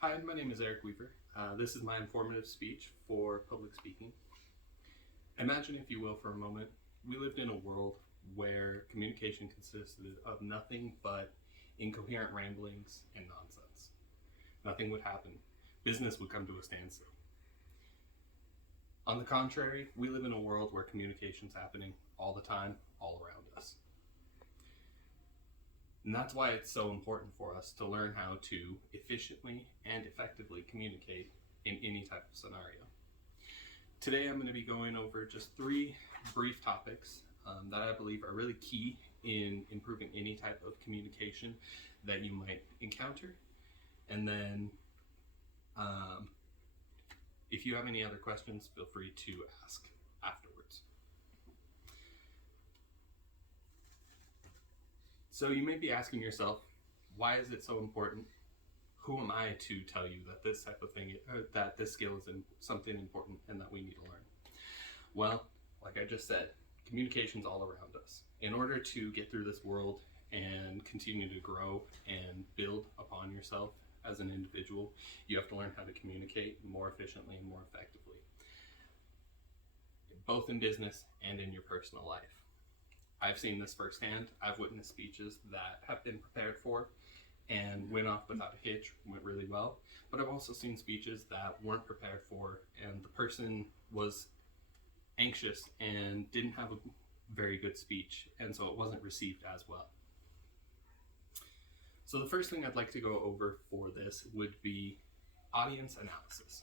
Hi, my name is Eric Weaver. This is my informative speech for public speaking. Imagine, if you will, for a moment, we lived in a world where communication consisted of nothing but incoherent ramblings and nonsense. Nothing would happen. Business would come to a standstill. On the contrary, we live in a world where communication's happening all the time, all around us. And that's why it's so important for us to learn how to efficiently and effectively communicate in any type of scenario. Today I'm going to be going over just 3 brief topics that I believe are really key in improving any type of communication that you might encounter. And then if you have any other questions, feel free to ask afterwards. So you may be asking yourself, why is it so important? Who am I to tell you that this type of thing, that this skill is something important and that we need to learn? Well, like I just said, communication's all around us. In order to get through this world and continue to grow and build upon yourself as an individual, you have to learn how to communicate more efficiently and more effectively, both in business and in your personal life. I've seen this firsthand. I've witnessed speeches that have been prepared for and went off without a hitch, went really well. But I've also seen speeches that weren't prepared for and the person was anxious and didn't have a very good speech, and so it wasn't received as well. So the first thing I'd like to go over for this would be audience analysis.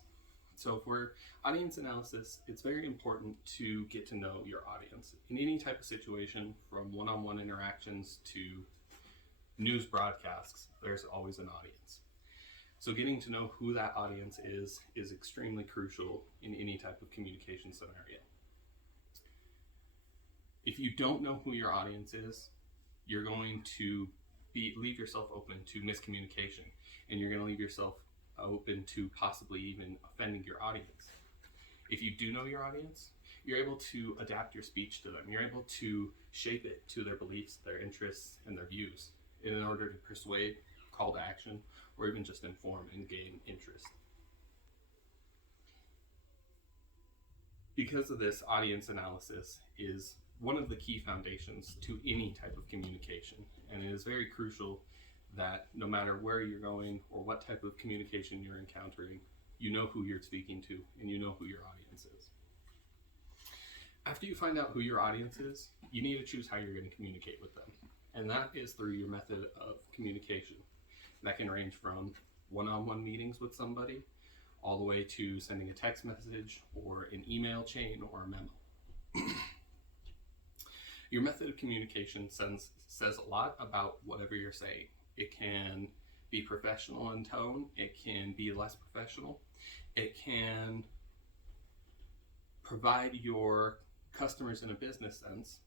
So for audience analysis, it's very important to get to know your audience. In any type of situation, from one-on-one interactions to news broadcasts, there's always an audience. So getting to know who that audience is extremely crucial in any type of communication scenario. If you don't know who your audience is, you're going to leave yourself open to miscommunication, and you're going to leave yourself open to possibly even offending your audience. If you do know your audience, you're able to adapt your speech to them. You're able to shape it to their beliefs, their interests, and their views in order to persuade, call to action, or even just inform and gain interest. Because of this, audience analysis is one of the key foundations to any type of communication, and it is very crucial that no matter where you're going or what type of communication you're encountering, you know who you're speaking to and you know who your audience is. After you find out who your audience is, you need to choose how you're going to communicate with them. And that is through your method of communication. That can range from one-on-one meetings with somebody all the way to sending a text message or an email chain or a memo. Your method of communication says a lot about whatever you're saying. It can be professional in tone, it can be less professional, it can provide your customers in a business sense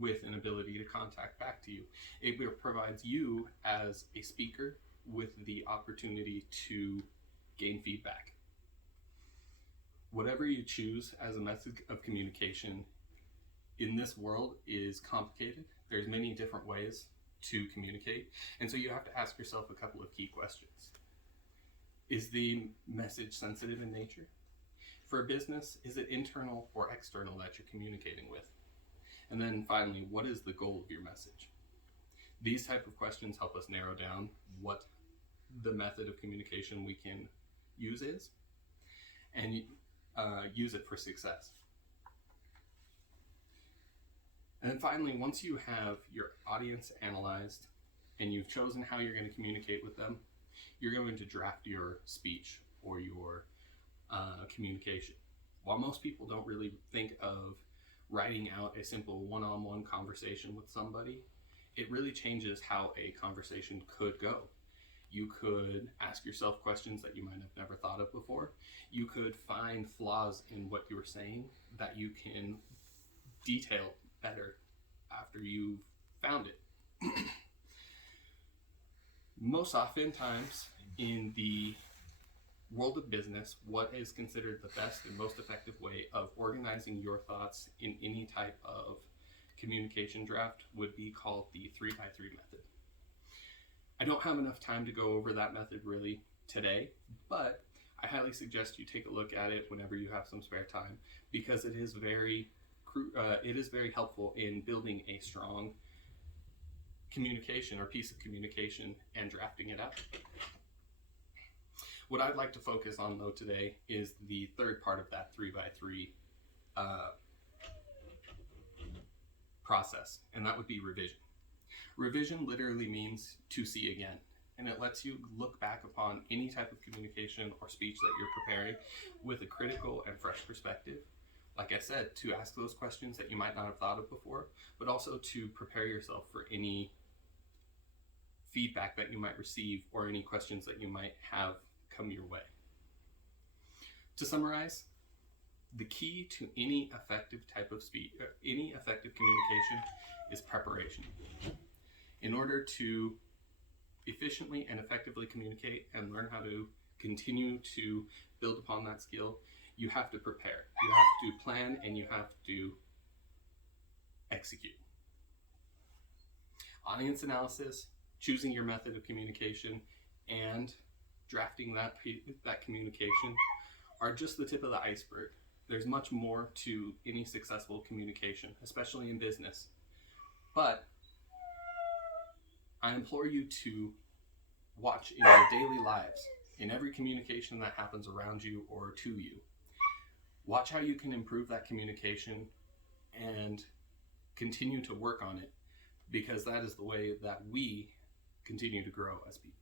with an ability to contact back to you. It provides you as a speaker with the opportunity to gain feedback. Whatever you choose as a method of communication in this world is complicated. There's many different ways to communicate, and so you have to ask yourself a couple of key questions. Is the message sensitive in nature? For a business, is it internal or external that you're communicating with? And then finally, what is the goal of your message? These type of questions help us narrow down what the method of communication we can use is, and use it for success. And then finally, once you have your audience analyzed and you've chosen how you're going to communicate with them, you're going to draft your speech or your communication. While most people don't really think of writing out a simple one-on-one conversation with somebody, it really changes how a conversation could go. You could ask yourself questions that you might have never thought of before. You could find flaws in what you were saying that you can detail better after you've found it. Most oftentimes in the world of business, what is considered the best and most effective way of organizing your thoughts in any type of communication draft would be called the 3x3 method. I don't have enough time to go over that method really today, but I highly suggest you take a look at it whenever you have some spare time, because it is very helpful in building a strong communication or piece of communication and drafting it out. What I'd like to focus on though today is the third part of that 3x3 process, and that would be revision. Revision literally means to see again, and it lets you look back upon any type of communication or speech that you're preparing with a critical and fresh perspective. Like I said, to ask those questions that you might not have thought of before, but also to prepare yourself for any feedback that you might receive or any questions that you might have come your way. To summarize, the key to any effective type of speech, any effective communication, is preparation. In order to efficiently and effectively communicate and learn how to continue to build upon that skill, you have to prepare. You have to plan and you have to execute. Audience analysis, choosing your method of communication, and drafting that communication are just the tip of the iceberg. There's much more to any successful communication, especially in business. But I implore you to watch in your daily lives, in every communication that happens around you or to you. Watch how you can improve that communication and continue to work on it, because that is the way that we continue to grow as people.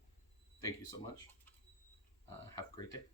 Thank you so much. Have a great day.